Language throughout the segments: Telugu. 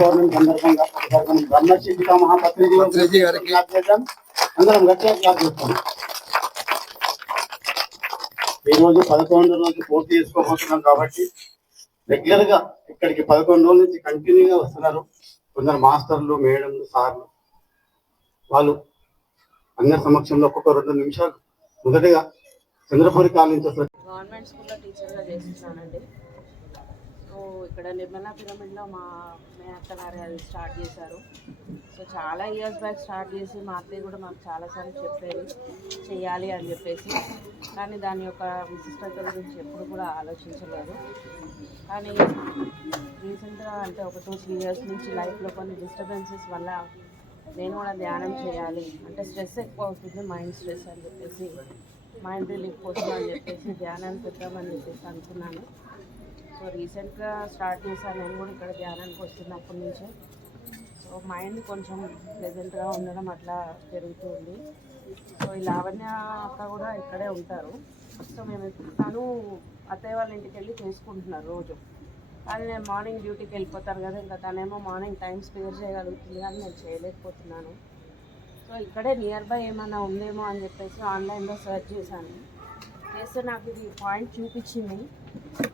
పౌర్ణమి సందర్భంగా ఒకసారి మనం బ్రహ్మశ్రీ పితామహ పత్రిజీ పత్రిజీ గారికి. క్లాప్ చేద్దాం. అందరం గట్టిగా క్లాప్ చేస్తాం. ఈ రోజు పదకొండు రోజు పూర్తి చేసుకోబోతున్నాం కాబట్టి రెగ్యులర్గా ఇక్కడికి పదకొండు రోజుల నుంచి కంటిన్యూగా వస్తున్నారు. కొందరు మాస్టర్లు మేడంలు సార్లు. వాళ్ళు అందరి సమక్షంలో ఒక్కొక్క రెండు నిమిషాలు. మొదటిగా చంద్రపూరి కాలనీ నుంచి గవర్నమెంట్ స్కూల్లో టీచర్గా చేస్తున్నానండి. సో ఇక్కడ నిర్మలా పిరమిడ్లో మా మేనత్త అది స్టార్ట్ చేశారు. సో చాలా ఇయర్స్ బ్యాక్ స్టార్ట్ చేసి మా అత్తయ్య కూడా మాకు చాలాసార్లు చెప్పేది చేయాలి అని చెప్పేసి. కానీ దాని యొక్క విశిష్టత గురించి ఎప్పుడు కూడా ఆలోచించలేదు. కానీ రీసెంట్గా అంటే ఒక టూ త్రీ ఇయర్స్ నుంచి లైఫ్లో కొన్ని డిస్టర్బెన్సెస్ వల్ల నేను కూడా ధ్యానం చేయాలి. అంటే స్ట్రెస్ ఎక్కువ అవుతుంది మైండ్ స్ట్రెస్ అని చెప్పేసి మైండ్ రిలీఫ్ కోసం అని చెప్పేసి ధ్యానాన్ని పెట్టామని చెప్పేసి అనుకున్నాను. సో రీసెంట్గా స్టార్ట్ చేశాను. నేను కూడా ఇక్కడ ధ్యానానికి వస్తున్నప్పటి నుంచే. సో మైండ్ కొంచెం ప్లెజెంట్గా ఉండడం అట్లా జరుగుతుంది. సో ఈ లావణ్య అక్క కూడా ఇక్కడే ఉంటారు. సో మేము తను అత్తయ్య వాళ్ళ ఇంటికి వెళ్ళి చేసుకుంటున్నారు రోజు. కానీ నేను మార్నింగ్ డ్యూటీకి వెళ్ళిపోతాను కదా ఇంకా తనేమో మార్నింగ్ టైం స్పేర్ చేయగలుగుతుంది కానీ నేను చేయలేకపోతున్నాను. సో ఇక్కడే నియర్ బై ఏమైనా ఉందేమో అని చెప్పేసి ఆన్లైన్లో సెర్చ్ చేశాను. చేస్తే నాకు ఇది పాయింట్ చూపించింది.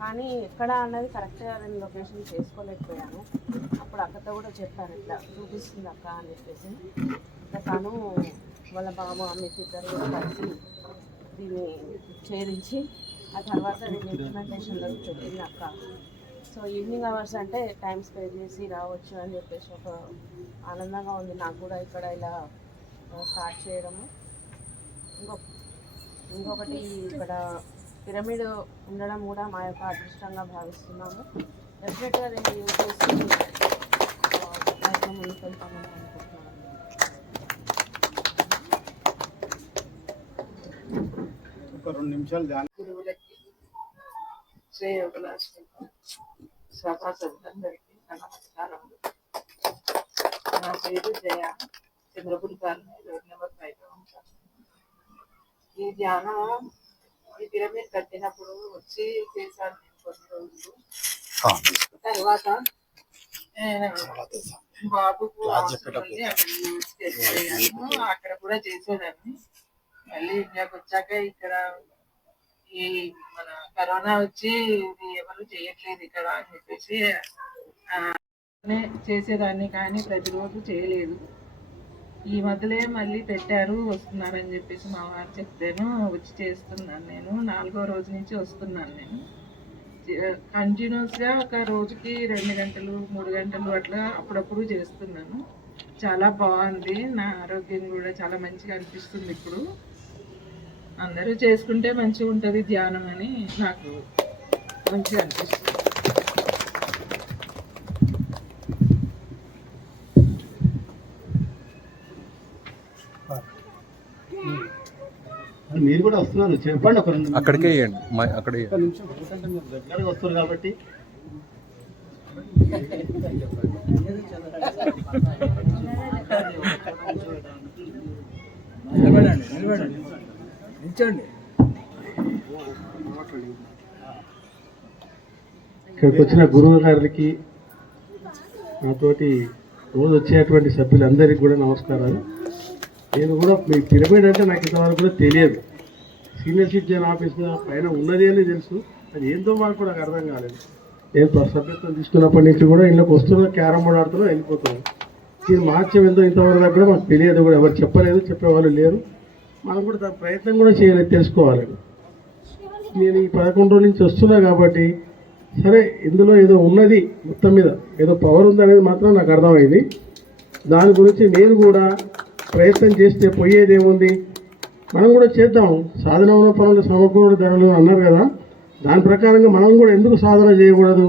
కానీ ఎక్కడ అన్నది కరెక్ట్గా నేను లొకేషన్ చేసుకోలేకపోయాను. అప్పుడు అక్కతో కూడా చెప్పాను ఇట్లా చూపిస్తుంది అక్క అని చెప్పేసి. ఇంకా తను వాళ్ళ బాబు అమ్మికి ఇద్దరు కూడా కలిసి దీన్ని ఛేదించి ఆ తర్వాత నేను ఇంప్లిమెంటేషన్లో చెప్పింది అక్క. సో ఈవినింగ్ అవర్స్ అంటే టైం స్పెండ్ చేసి రావచ్చు అని చెప్పేసి ఒక ఆనందంగా ఉంది నాకు కూడా ఇక్కడ ఇలా స్టార్ట్ చేయడము. ఇంకొక ఇంకొకటి ఇక్కడ పిరమిడ్ ఉండడం కూడా మా యొక్క అదృష్టంగా భావిస్తున్నాము. డెఫినెట్గా దీన్ని యూజ్ చేసి వెళ్తామని అనుకుంటున్నాను ఒక రెండు నిమిషాలు ధ్యానం గురువులకి శ్రేయోగులాశ్రమం సభాసభ్యులందరికీ నా నమస్కారములు. నా పేరు Jaya Chandrapuri colony road number five ఈ ధ్యానం ఈ పిరమిడ్ కట్టినప్పుడు వచ్చి చేశాను కొన్ని రోజులు. తర్వాత బాబుకు అక్కడ అక్కడ కూడా చేసేదాన్ని. మళ్ళీ ఇండియాకి వచ్చాక ఇక్కడ ఈ మన కరోనా వచ్చి ఇది ఎవరు చేయట్లేదు ఇక్కడ అని చెప్పేసి చేసేదాన్ని కానీ ప్రతిరోజు చేయలేదు. ఈ మధ్యలో మళ్ళీ పెట్టారు వస్తున్నారని చెప్పేసి మా వారు చెప్తేను వచ్చి చేస్తున్నాను నేను. నాలుగో రోజు నుంచి వస్తున్నాను నేను. కంటిన్యూస్గా ఒక రోజుకి రెండు గంటలు మూడు గంటలు అట్లా అప్పుడప్పుడు చేస్తున్నాను. చాలా బాగుంది. నా ఆరోగ్యం కూడా చాలా మంచిగా అనిపిస్తుంది ఇప్పుడు. అందరూ చేసుకుంటే మంచిగా ఉంటుంది ధ్యానం అని నాకు మంచిగా అనిపిస్తుంది. మీరు కూడా వస్తున్నారు. చెప్పండి ఒక రెండు అక్కడికే అక్కడే రెగ్యులర్గా వస్తారు కాబట్టి. ఇక్కడికి వచ్చిన గురువు గారికి నాతోటి రోజు వచ్చేటువంటి సభ్యులందరికీ కూడా నమస్కారాలు. నేను కూడా మీ పిరమిడ్ అంటే నాకు ఇంతవరకు కూడా తెలియదు. సీనియర్ సిటిజన్ ఆఫీస్ పైన ఉన్నది అని తెలుసు. అది ఏందో మాకు కూడా నాకు అర్థం కాలేదు. నేను సభ్యత్వం తీసుకున్నప్పటి నుంచి కూడా ఇంట్లోకి వస్తున్నా క్యారమ్ బోర్డ్ ఆడుతున్నా వెళ్ళిపోతున్నాం. దీని మహత్యం ఎంతో ఇంతవరకు దాకా కూడా మాకు తెలియదు కూడా. ఎవరు చెప్పలేదు చెప్పేవాళ్ళు లేరు. మనం కూడా దాని ప్రయత్నం కూడా చేయలేదు తెలుసుకోవాలి. నేను ఈ పదకొండు రోజుల నుంచి వస్తున్నా కాబట్టి సరే ఇందులో ఏదో ఉన్నది మొత్తం మీద ఏదో పవర్ ఉందనేది మాత్రం నాకు అర్థమైంది. దాని గురించి నేను కూడా ప్రయత్నం చేస్తే పోయేది ఏముంది మనం కూడా చేద్దాం. సాధన పనులు సమకూరుడు ధరలు అన్నారు కదా. దాని ప్రకారంగా మనం కూడా ఎందుకు సాధన చేయకూడదు?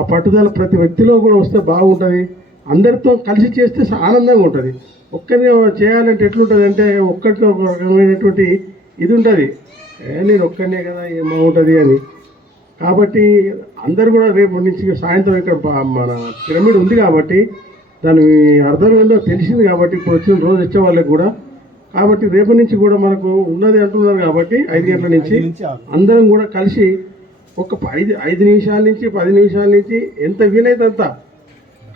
ఆ పట్టుదల ప్రతి వ్యక్తిలో కూడా వస్తే బాగుంటుంది. అందరితో కలిసి చేస్తే ఆనందంగా ఉంటుంది. ఒక్కరిని చేయాలంటే ఎట్లుంటుంది అంటే ఒక్కటిలో ఒక రకమైనటువంటి ఇది ఉంటుంది. నేను ఒక్కనే కదా ఏం బాగుంటుంది అని. కాబట్టి అందరు కూడా రేపు నుంచి సాయంత్రం ఇక్కడ మన పిరమిడ్ ఉంది కాబట్టి దాని అర్థం ఏందో తెలిసింది కాబట్టి ఇప్పుడు వచ్చిన రోజు వచ్చే వాళ్ళకి కూడా కాబట్టి రేపు నుంచి కూడా మనకు ఉన్నది అంటున్నారు కాబట్టి ఐదు గంటల నుంచి అందరం కూడా కలిసి ఒక ఐదు ఐదు నిమిషాల నుంచి పది నిమిషాల నుంచి ఎంత వీలైతే అంత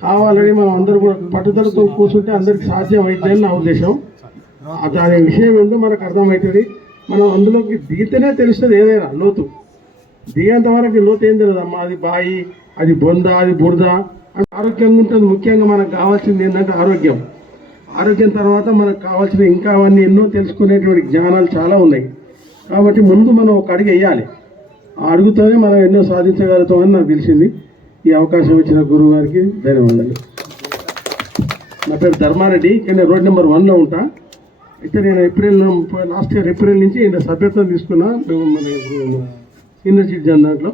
కావాలని మనం అందరూ కూడా పట్టుదలతో కూర్చుంటే అందరికి సాధ్యం అవుతుందని నా ఉద్దేశం. దాని విషయం ఏంటో మనకు అర్థమవుతుంది. మనం అందులోకి దిగితేనే తెలుస్తుంది ఏదైనా లోతు. దిగేంత వరకు లోతు ఏం తెలియదు అమ్మా అది బాయి అది బొంద అది బురద. అంటే ఆరోగ్యంగా ఉంటుంది ముఖ్యంగా మనకు కావాల్సింది ఏంటంటే ఆరోగ్యం. ఆరోగ్యం తర్వాత మనకు కావాల్సిన ఇంకా అవన్నీ ఎన్నో తెలుసుకునేటువంటి జ్ఞానాలు చాలా ఉన్నాయి. కాబట్టి ముందు మనం ఒక అడుగు వేయాలి. ఆ అడుగుతోనే మనం ఎన్నో సాధించగలుగుతామని నాకు తెలిసింది. ఈ అవకాశం ఇచ్చిన గురువు గారికి ధన్యవాదాలు. నా పేరు ధర్మారెడ్డి. కానీ రోడ్ నెంబర్ వన్లో ఉంటా. అయితే నేను ఏప్రిల్ లాస్ట్ ఇయర్ ఏప్రిల్ నుంచి నేను సభ్యత్వం తీసుకున్నా. మన సీనియర్ సిటిజన్ దాంట్లో.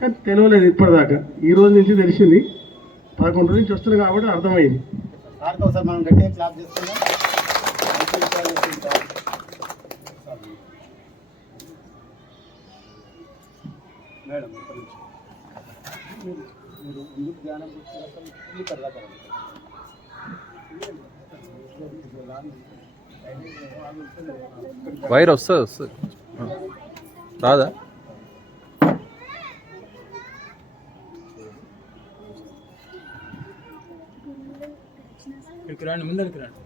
కానీ తెలియలేదు ఇప్పటిదాకా. ఈ రోజు నుంచి తెలిసింది. పదకొండు నుంచి వస్తుంది కాబట్టి అర్థమైంది. సార్కి ఒకసారి మనం గట్టిగా క్లాప్ చేసుకుందాం. మేడం నిమిషం. మీరు ముందుకు ధ్యానం వైర్ వస్తుంది వస్తుంది. రాదా? ఇక్కడికి రండి ముందరికి రండి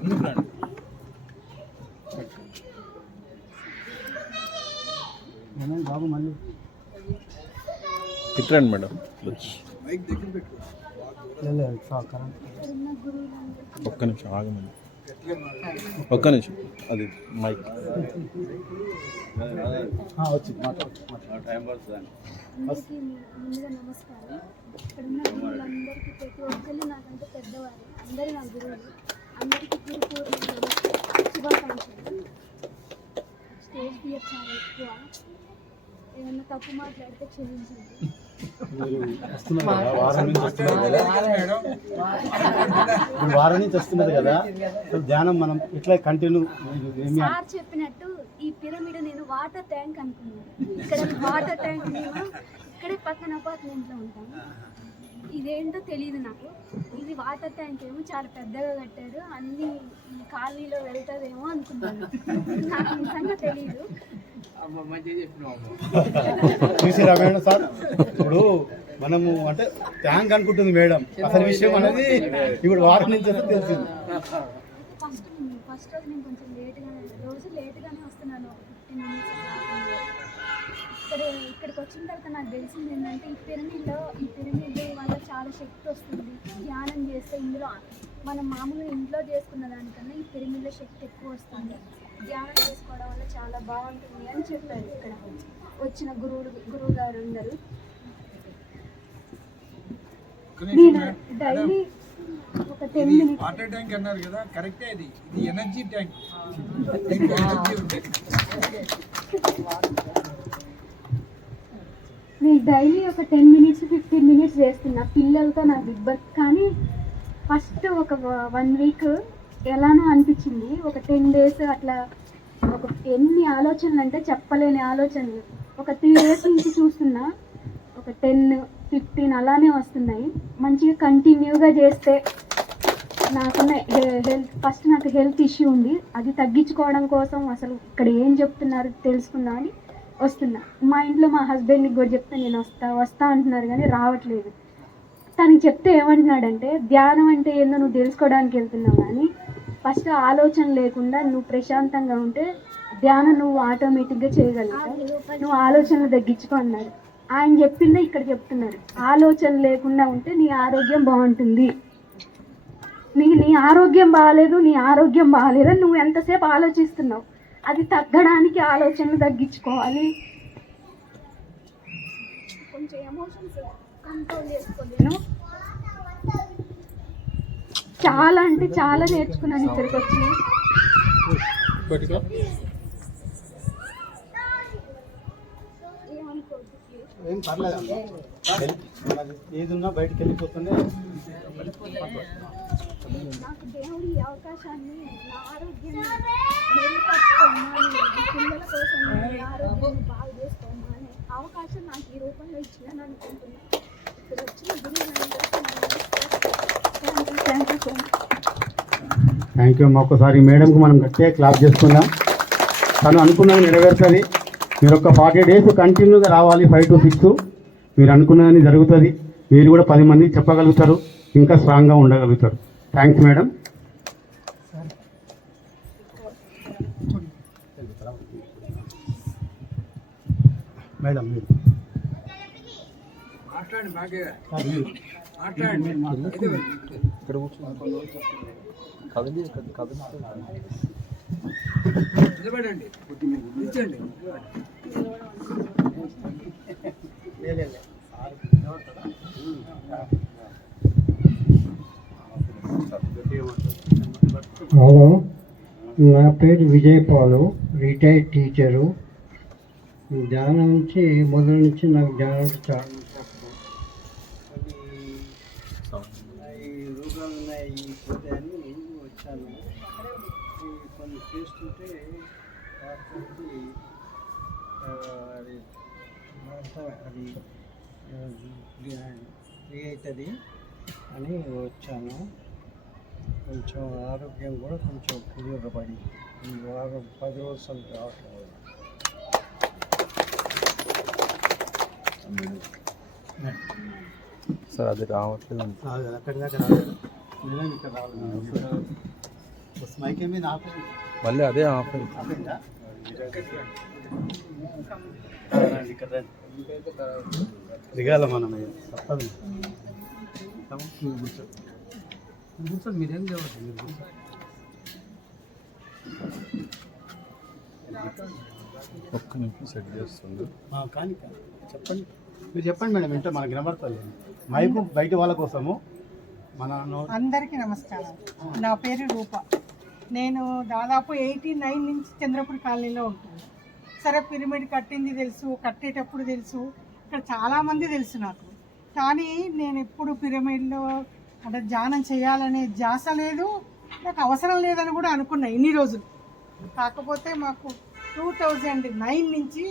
ముందుకు రండి మేడం. బాబు మళ్ళీ ఇట్రండి మేడం ఒక్క నిమిషం ఆగమండి ఒక్క నిమిషం. అది మైక్. వచ్చింది మాట్లాడు మాట్లాడు. అందరికీ ముందుగా నమస్కారం. ఇక్కడ ఉన్న గురువులందరికీ ప్రతి ఒక్కరు నాకంటే పెద్దవారు. అందరూ నా గురువులు. అందరికీ గురు పూర్ణిమ శుభాకాంక్షలు. స్టేజ్ ఫియర్ చాలా ఎక్కువ. ఏమన్నా తప్పు మాట్లాడితే క్షమించండి. వస్తున్నారు కదా వారం నుంచి వస్తున్నారు కదా? ఇప్పుడు వారం నుంచి వస్తున్నారు కదా? సో ధ్యానం మనం ఇట్లా కంటిన్యూ ఏమి సార్ చెప్పినట్టు ఈ పిరమిడ్ నేను వాటర్ ట్యాంక్ అనుకున్నాను. ఇక్కడ వాటర్ ట్యాంక్ మేము ఇక్కడే పక్కన అపార్ట్మెంట్లో ఉంటాము ఇదేంటో తెలియదు నాకు. ఇది వాటర్ ట్యాంక్ ఏమో చాలా పెద్దగా కట్టారు. అన్ని ఈ కాలనీలో వెళ్తుందేమో అనుకున్నాను నాకు నిజంగా తెలియదు చూసిరా మేడం సార్. ఇప్పుడు మనము అంటే ట్యాంక్ అనుకుంటుంది మేడం. అసలు విషయం అనేది ఇప్పుడు వారం నుంచి తెలిసింది. ఫస్ట్ ఫస్ట్ రోజు నేను కొంచెం లేట్గానే రోజు లేట్గానే వస్తున్నాను. ఫిఫ్టీన్ మినిట్స్ ఇక్కడ ఇక్కడికి వచ్చిన తర్వాత నాకు తెలిసింది ఏంటంటే ఈ పిరమిడ్లో ఈ పిరమిడ్ వల్ల చాలా శక్తి వస్తుంది. ధ్యానం చేస్తే ఇందులో మనం మామూలుగా ఇంట్లో చేసుకున్న దానికన్నా ఈ పిరమిడ్లో శక్తి ఎక్కువ వస్తుంది. ధ్యానం చేసుకోవడం వల్ల చాలా బాగుంటుంది అని చెప్పారు ఇక్కడ. వచ్చిన గురువులు గురువు గారు అందరూ నేను డైలీ ఒక టెన్ మినిట్స్ వాటర్ ట్యాంక్ అన్నారు కదా కరెక్టే ఇది ఇది ఎనర్జీ ట్యాంక్. నేను డైలీ ఒక టెన్ మినిట్స్ ఫిఫ్టీన్ మినిట్స్ చేస్తున్నా. పిల్లలతో నాకు ఇబ్బంది. కానీ ఫస్ట్ ఒక వన్ వీక్ ఎలానో అనిపించింది. ఒక టెన్ డేస్ అట్లా ఒక ఎన్ని ఆలోచనలు అంటే చెప్పలేని ఆలోచనలు. ఒక త్రీ డేస్ నుంచి చూస్తున్నా ఒక టెన్ ఫిఫ్టీన్ అలానే వస్తున్నాయి. మంచిగా కంటిన్యూగా చేస్తే నాకున్న హెల్త్ ఫస్ట్ నాకు హెల్త్ ఇష్యూ ఉంది. అది తగ్గించుకోవడం కోసం అసలు ఇక్కడ ఏం చెప్తున్నారు తెలుసుకుందామని వస్తున్నా. మా ఇంట్లో మా హస్బెండ్కి కూడా చెప్తే నేను వస్తా వస్తా అంటున్నారు కానీ రావట్లేదు. తనకి చెప్తే ఏమంటున్నాడంటే ధ్యానం అంటే ఏందో నువ్వు తెలుసుకోవడానికి వెళ్తున్నావు కానీ ఫస్ట్ ఆలోచన లేకుండా నువ్వు ప్రశాంతంగా ఉంటే ధ్యానం నువ్వు ఆటోమేటిక్గా చేయగలుగుతావు. నువ్వు ఆలోచనలు తగ్గించుకో అన్నారు ఆయన చెప్పిందే ఇక్కడ చెప్తున్నారు. ఆలోచన లేకుండా ఉంటే నీ ఆరోగ్యం బాగుంటుంది. నీ నీ ఆరోగ్యం బాగాలేదు నీ ఆరోగ్యం బాగాలేదని నువ్వు ఎంతసేపు ఆలోచిస్తున్నావు? అది తగ్గడానికి ఆలోచనలు తగ్గించుకోవాలి. కొంచెం ఎమోషన్స్ కంట్రోల్ చేసుకోలేను చాలా అంటే చాలా నేర్చుకున్నాను ఇక్కడికి వచ్చి. పెట్టుకో ఏమనుకోవద్దు please. ఏం పర్లేదు? ఏది ఉన్నా బయటకు వెళ్ళిపోతుండే. నాకు దేవుడి ఈ అవకాశాన్ని నా ఆరోగ్యాన్ని మెరుగుపరచుకోమని పిల్లల కోసం నేను ఆరోగ్యాన్ని బాగు చేసుకోమని అవకాశం నాకు ఈ రూపంలో ఇచ్చిందని అనుకుంటున్నాను. ఇక్కడ వచ్చిన గురువులందరికీ థ్యాంక్ యూ ఒకసారి మేడంకి మనం గట్టిగా క్లాప్ చేసుకుందాం. తను అనుకున్నది నెరవేరుతుంది. మీరు ఒక ఫార్టీ డేస్ కంటిన్యూగా రావాలి ఫైవ్ టు సిక్స్ మీరు అనుకున్నదని జరుగుతుంది. మీరు కూడా పది మందికి చెప్పగలుగుతారు. ఇంకా స్ట్రాంగ్గా ఉండగలుగుతారు. థ్యాంక్స్ మేడం మేడం మీరు. మాట్లాడండి ఇక్కడ నిలబడండి నిల్చండి హలో నా పేరు విజయపాలు రిటైర్డ్ టీచరు. ధ్యానం నుంచి మొదలు నుంచి నాకు ధ్యానం చాలా అది అంతా అది ఫ్రీ అవుతుంది అని వచ్చాను కొంచెం ఆరోగ్యం కూడా కొంచెం కుదురపడి ఈ వారం పది రోజులు రావట్లేదు సార్ అది రావట్లేదు అక్కడి దాకా రాలేదు నేను ఇక్కడ రాలేదు బస్ మైక్ ఏమీ నాకు మళ్ళీ అదే ఆఫ్ దిగాల మనం ఇక. తప్పదు మీరేం చేయవద్దు మీరు ఒక్క నిమిషం సెట్ చేస్తుంది కానీ చెప్పండి మీరు చెప్పండి మేడం ఏంటో మనకి వినబడతలేదు మైకు బయట వాళ్ళ కోసము మన అందరికీ నమస్కారం నా పేరు రూప నేను దాదాపు ఎయిటీ నైన్ నుంచి చంద్రపూర్ కాలనీలో ఉంటాను సరే పిరమిడ్ కట్టింది తెలుసు కట్టేటప్పుడు తెలుసు ఇక్కడ చాలామంది తెలుసు నాకు. కానీ నేను ఎప్పుడు పిరమిడ్లో అంటే ధ్యానం చేయాలనే ధ్యాస లేదు నాకు అవసరం లేదని కూడా అనుకున్నా ఇన్ని రోజులు. కాకపోతే మాకు టూ థౌజండ్ నైన్ నుంచి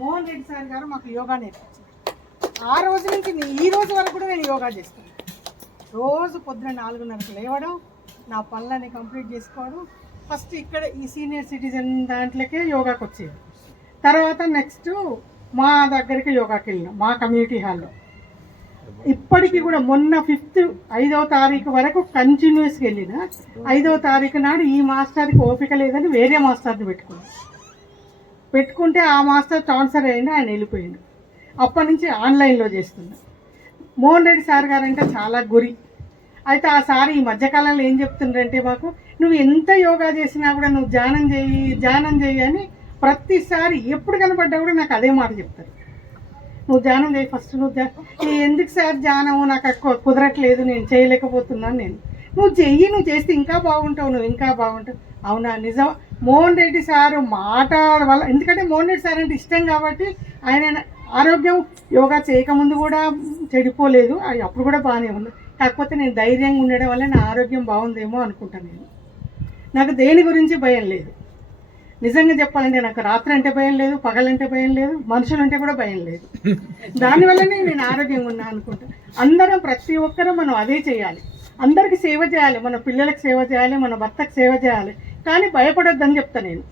మోహన్ రెడ్డి సార్ గారు మాకు యోగా నేర్పించారు. ఆ రోజు నుంచి ఈ రోజు వరకు కూడా నేను యోగా చేస్తాను. రోజు పొద్దున నాలుగున్నరకు లేవడం నా పనులని కంప్లీట్ చేసుకోవడం ఫస్ట్ ఇక్కడ ఈ సీనియర్ సిటిజన్ దాంట్లోకే యోగాకి వచ్చేది. తర్వాత నెక్స్ట్ మా దగ్గరికి యోగాకి వెళ్ళినాం మా కమ్యూనిటీ హాల్లో ఇప్పటికీ కూడా మొన్న ఫిఫ్త్ ఐదవ తారీఖు వరకు కంటిన్యూస్గా వెళ్ళిన. ఐదవ తారీఖు నాడు ఈ మాస్టర్కి ఓపిక లేదని వేరే మాస్టర్ని పెట్టుకున్నాం. పెట్టుకుంటే ఆ మాస్టర్ ట్రాన్స్ఫర్ అయ్యింది ఆయన వెళ్ళిపోయిండు. అప్పటి నుంచి ఆన్లైన్లో చేస్తున్నా. మోహన్ రెడ్డి సార్ గారంటే చాలా గురి. అయితే ఆ సార్ ఈ మధ్యకాలంలో ఏం చెప్తుండ్రంటే మాకు నువ్వు ఎంత యోగా చేసినా కూడా నువ్వు ధ్యానం చేయి ధ్యానం చేయి అని ప్రతిసారి ఎప్పుడు కనపడ్డా కూడా నాకు అదే మాట చెప్తారు. నువ్వు ధ్యానం చేయి ఫస్ట్ నువ్వు ధ్యానం ఎందుకు సార్ ధ్యానం నాకు ఎక్కువ కుదరట్లేదు నేను చేయలేకపోతున్నాను నేను నువ్వు చెయ్యి నువ్వు చేస్తే ఇంకా బాగుంటావు నువ్వు ఇంకా బాగుంటావు. అవునా నిజం మోహన్ రెడ్డి సారు మాట వల్ల ఎందుకంటే మోహన్ రెడ్డి సార్ అంటే ఇష్టం కాబట్టి ఆయన ఆరోగ్యం యోగా చేయకముందు కూడా చెడిపోలేదు. అవి అప్పుడు కూడా బాగానే ఉంది. కాకపోతే నేను ధైర్యంగా ఉండడం వల్ల నా ఆరోగ్యం బాగుందేమో అనుకుంటాను నేను. నాకు దేని గురించి భయం లేదు. నిజంగా చెప్పాలంటే నాకు రాత్రి అంటే భయం లేదు పగలంటే భయం లేదు మనుషులంటే కూడా భయం లేదు. దానివల్లనే నేను ఆరోగ్యంగా ఉన్నా అనుకుంటా. అందరం ప్రతి ఒక్కరూ మనం అదే చేయాలి. అందరికి సేవ చేయాలి మన పిల్లలకు సేవ చేయాలి మన భర్తకు సేవ చేయాలి. కానీ భయపడొద్దని చెప్తా నేను.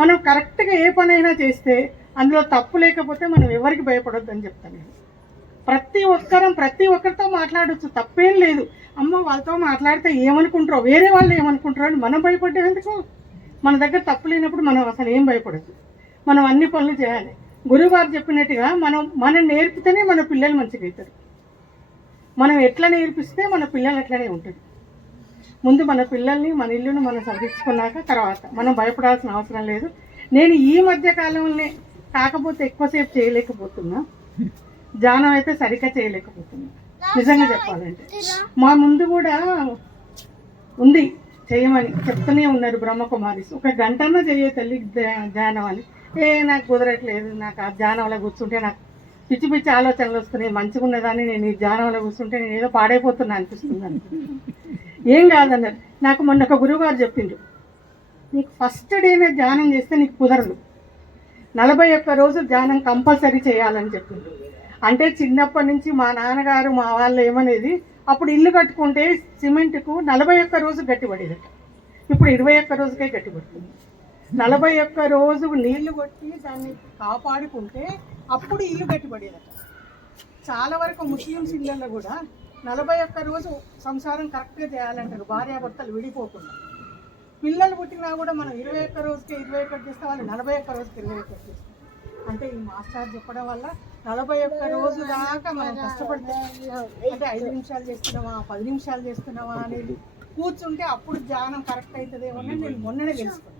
మనం కరెక్ట్గా ఏ పనైనా చేస్తే అందులో తప్పు లేకపోతే మనం ఎవరికి భయపడొద్దని చెప్తాను నేను. ప్రతి ఒక్కరం ప్రతి ఒక్కరితో మాట్లాడవచ్చు తప్పేం లేదు. అమ్మ వాళ్ళతో మాట్లాడితే ఏమనుకుంటారో వేరే వాళ్ళు ఏమనుకుంటారో అని మనం భయపడ్డే ఎందుకు? మన దగ్గర తప్పు లేనప్పుడు మనం అసలు ఏం భయపడద్దు. మనం అన్ని పనులు చేయాలి. గురువుగారు చెప్పినట్టుగా మనం మనం నేర్పితేనే మన పిల్లలు మంచిగా అవుతారు మనం ఎట్లా నేర్పిస్తే మన పిల్లలు అట్లనే ఉంటుంది ముందు మన పిల్లల్ని మన ఇల్లును మనం సరిదించుకున్నాక తర్వాత మనం భయపడాల్సిన అవసరం లేదు. నేను ఈ మధ్య కాలంలోనే కాకపోతే ఎక్కువసేపు చేయలేకపోతున్నా. ధ్యానం అయితే సరిగ్గా చేయలేకపోతున్నా. నిజంగా చెప్పాలంటే. మా ముందు కూడా ఉంది. చేయమని చెప్తూనే ఉన్నారు బ్రహ్మకుమారిస్ ఒక గంటన్నా చేయ తల్లి ధ్యానం అని. ఏ నాకు కుదరట్లేదు. నాకు ఆ ధ్యానంలో కూర్చుంటే నాకు పిచ్చి పిచ్చి ఆలోచనలు వస్తున్నాయి. మంచిగా ఉన్నదాన్ని నేను ఈ ధ్యానంలో కూర్చుంటే నేను ఏదో పాడైపోతున్నా అనిపిస్తుంది ఏం కాదన్నారు. నాకు మొన్న ఒక గురువు గారు చెప్పిండ్రు. నీకు ఫస్ట్ డేనే ధ్యానం చేస్తే నీకు కుదరదు. నలభై ఒక్క రోజు ధ్యానం కంపల్సరీ చేయాలని చెప్పిండ్రు. అంటే చిన్నప్పటి నుంచి మా నాన్నగారు మా వాళ్ళు ఏమనేది? అప్పుడు ఇల్లు కట్టుకుంటే సిమెంట్కు నలభై ఒక్క రోజు గట్టిపడేదట ఇప్పుడు ఇరవై ఒక్క రోజుకే గట్టిపడుతుంది నలభై ఒక్క రోజు నీళ్ళు కొట్టి దాన్ని కాపాడుకుంటే అప్పుడు ఇల్లు గట్టిపడేదట చాలా వరకు ముస్లిమ్స్ ఇళ్ళల్లో కూడా నలభై ఒక్క రోజు సంసారం కరెక్ట్గా చేయాలంటారు. భార్యాభర్తలు విడిపోకుండా. పిల్లలు పుట్టినా కూడా మనం ఇరవై ఒక్క రోజుకి ఇరవై ఒక్కటి చేస్తే వాళ్ళు నలభై ఒక్క రోజుకి ఇరవై ఒక్కటి చేస్తారు. అంటే ఈ మాస్టర్ చెప్పడం వల్ల నలభై ఒక్క రోజు దాకా మనం కష్టపడితే అంటే ఐదు నిమిషాలు చేస్తున్నావా పది నిమిషాలు చేస్తున్నావా అనేది కూర్చుంటే అప్పుడు ధ్యానం కరెక్ట్ అవుతుందేమో నేను మొన్ననే తెలుసుకున్నాను.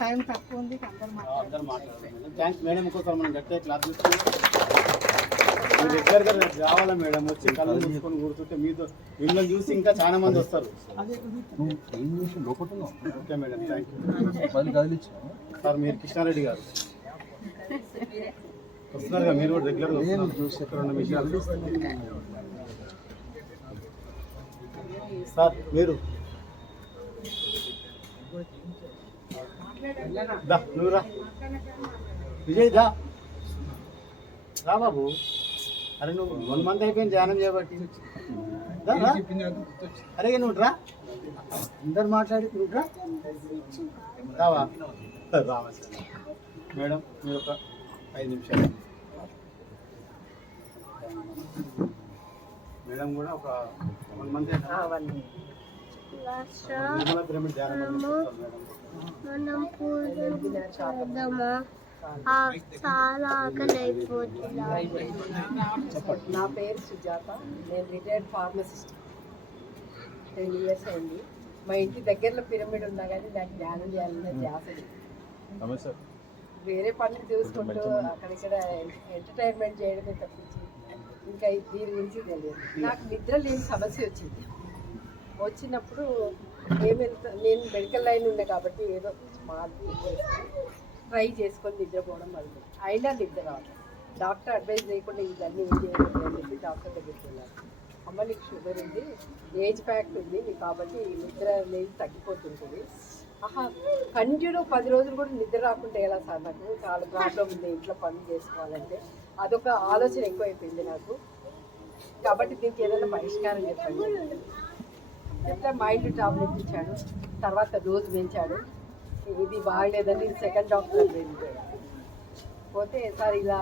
టైం తక్కువ ఉంది అందరు మాట్లాడారు థ్యాంక్స్ మేడం ఇంకోసారి మనం గట్టిగా క్లాస్ తీసుకున్నాం మీరు రెగ్యులర్గా రావాలా మేడం? వచ్చి కళ్ళు మూసుకొని కూర్చుంటే మీతో మిమ్మల్ని చూసి ఇంకా చాలా మంది వస్తారు. Okay madam thank you sir మీరు కృష్ణారెడ్డి గారు. వస్తున్నారు కదా మీరు కూడా రెగ్యులర్గా రెండు విషయాలు? సార్ మీరు. దా నువ్వు రా. విజయ్ దా. రా బాబు. అరే నువ్వు వన్ మంత్ అయిపోయింది ధ్యానం చేయబట్టి. అరే నువ్వు రా అందరు మాట్లాడి నువ్వు రావా రావా సార్ మేడం మీరు ఒక ఐదు నిమిషాలు మేడం కూడా ఒక వన్ మంత్ ధ్యానం మనం పూజలు చేద్దామా చాలా ఆకలి అయిపోతుంది నా పేరు సుజాత. నేను రిటైర్డ్ ఫార్మసిస్ట్. టెన్ ఇయర్స్ అయింది. మా ఇంటి దగ్గరలో పిరమిడ్ ఉన్నా కానీ దానికి ధ్యానం చేయాలనే ధ్యాస వేరే పనులు చూసుకుంటూ అక్కడిక్కడ ఎంటర్టైన్మెంట్ చేయడమే తప్పించి ఇంకా దీని గురించి తెలియదు. నాకు నిద్ర లేని సమస్య వచ్చింది. వచ్చినప్పుడు ఏమెంత నేను మెడికల్ లైన్ ఉండే కాబట్టి ఏదో మార్పు ట్రై చేసుకొని నిద్రపోవడం మొదలు అయినా నిద్ర రావడం డాక్టర్ అడ్వైజ్ చేయకుండా ఇవన్నీ ఏం చేయకూడదు అని చెప్పి డాక్టర్ దగ్గరికి వెళ్ళాను అమ్మ నీకు షుగర్ ఉంది ఏజ్ ఫ్యాక్ట్ ఉంది నీకు కాబట్టి నిద్ర అనేది తగ్గిపోతుంటుంది. ఆహా కంటిన్యూ పది రోజులు కూడా నిద్ర రాకుంటే ఎలా సార్ నాకు? చాలా ప్రాబ్లం ఉంది ఇంట్లో పనులు చేసుకోవాలంటే. అదొక ఆలోచన ఎక్కువైపోయింది నాకు. కాబట్టి దీనికి ఏదైనా పరిష్కారం చెప్పండి. ఎట్లా మైండ్ టాబ్లెట్ ఇచ్చాడు తర్వాత డోస్ పెంచాడు. ఇది బాగలేదని సెకండ్ డాక్టర్ వెళ్ళిపోయాడు పోతే సార్ ఇలా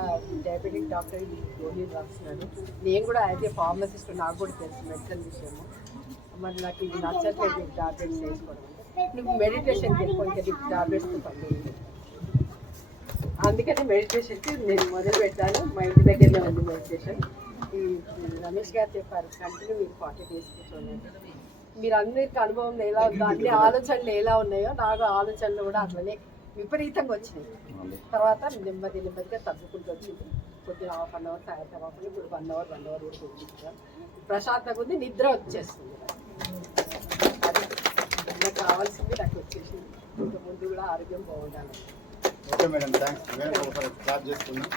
డయాబెటిక్ డాక్టర్ ఈ గోళీలు రాస్తున్నాడు. నేను కూడా యాజ్ ఏ ఫార్మసిస్ట్ నాకు కూడా తెలుసు మెడిసిన్ విషయము. మరి నాకు ఇది నచ్చట్లేదు టాబ్లెట్స్ వేసుకోవడం నువ్వు మెడిటేషన్ వెళ్ళిపోతే టాబ్లెట్స్ పని అందుకని మెడిటేషన్కి నేను మొదలు పెట్టాను. మా ఇంటి దగ్గరనే ఉంది మెడిటేషన్ ఈ రమేష్ గారు చెప్పారు కంటిన్యూ మీరు ఫార్టీ డేస్ కూర్చోండి మీరు అందరికి అనుభవం ఎలా ఉందో అన్ని ఆలోచనలు ఎలా ఉన్నాయో నాకు ఆలోచనలు కూడా అట్లనే విపరీతంగా వచ్చినాయి. తర్వాత నెమ్మది నెమ్మదిగా తగ్గుకుంటూ వచ్చింది. కొద్దిగా హాఫ్ అన్ అవర్ సాయంత్రం అప్పుడు ఇప్పుడు వన్ అవర్ వన్ అవర్ కూడా ప్రశాంతంగా ఉంది నిద్ర వచ్చేస్తుంది. నాకు కావాల్సింది నాకు వచ్చేసింది. ఇంకా ముందు కూడా ఆరోగ్యం బాగుండాలి. ఓకే మేడం థ్యాంక్స్ మేడం ఒకసారి చేసుకున్నాం